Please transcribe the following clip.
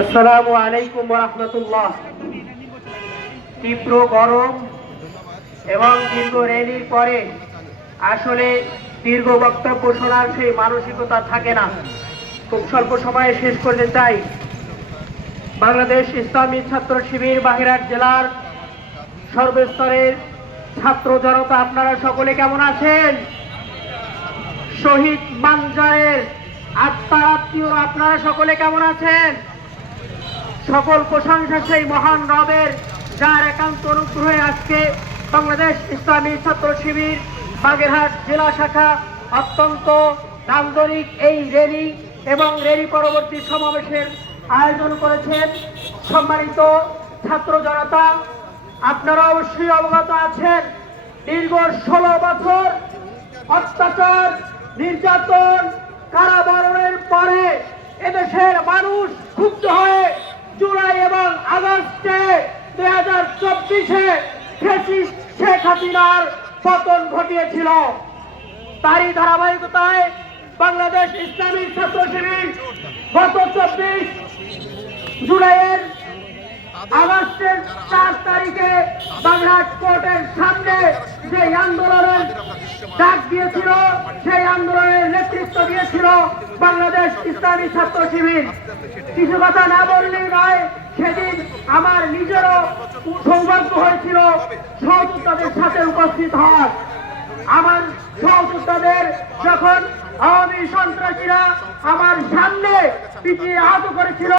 আসসালামু আলাইকুম ওয়া রাহমাতুল্লাহ। তীব্র গরম এবং দীর্ঘ র্যালির পরে আসলে দীর্ঘ বক্তব্য শোনার সেই মানসিকতা থাকে না। খুব স্বল্প সময়ে শেষ করতে চাই। বাংলাদেশ ইসলামী ছাত্র শিবির বাগেরহাট জেলার সর্বস্তরের ছাত্র জনতা, আপনারা সকলে কেমন আছেন? শহীদ মানজারের আত্মার আত্মীয় আপনারা সকলে কেমন আছেন? সকল প্রশংসা সেই মহান রবের, যার একান্ত অনুগ্রহে আজকে বাংলাদেশ ইসলামী ছাত্র শিবির বাগেরহাট জেলা শাখা অত্যন্ত নান্দনিক এই র্যালি এবং র্যালি পরবর্তী সমাবেশের আয়োজন করেছেন। সম্মানিত ছাত্র জনতা, আপনারা অবশ্যই অবগত আছেন, দীর্ঘ 16 বছর অত্যাচার, নির্যাতন, কারাবরণের পরে এদেশের মানুষ ক্ষুব্ধ হয়ে জুলাই এবং আগস্টে 2024-এ ফ্যাসিস্ট শেখ হাসিনার পতন ঘটিয়েছিল। তারই ধারাবাহিকতায় বাংলাদেশ ইসলামী ছাত্র শিবির গত 24 জুলাইয়ের আগস্টের 4 তারিখে বাগেরহাট কোর্টের সামনে যে আন্দোলনের ডাক দিয়েছিল, সেই আন্দোলনের নেতৃত্ব দিয়েছিল বাংলাদেশ ইসলামী ছাত্র শিবির। কিছু কথা না বললেই নয়, সেদিন আমার নিজেরও সৌভাগ্য হয়েছিল সহযোদ্ধাদের সাথে উপস্থিত হওয়ার। আমার সহযোদ্ধাদের যখন আওয়ামী সন্ত্রাসীরা আমার সামনে পিছিয়ে আহত করেছিল,